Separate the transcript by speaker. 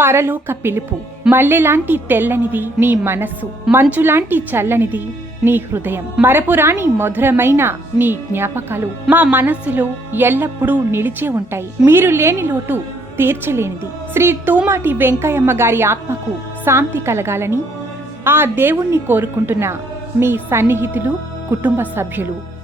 Speaker 1: పరలోక పిలుపు. మల్లెలాంటి తెల్లనిది నీ మనస్సు మంచులాంటి చల్లనిది నీ హృదయం. మరపురాని మధురమైన నీ జ్ఞాపకాలు మా మనస్సులో ఎల్లప్పుడూ నిలిచే ఉంటాయి. మీరు లేని లోటు తీర్చలేనిది. శ్రీ తూమాటి వెంకయ్యమ్మ గారి ఆత్మకు శాంతి కలగాలని ఆ దేవుణ్ణి కోరుకుంటున్న మీ సన్నిహితులు కుటుంబ సభ్యులు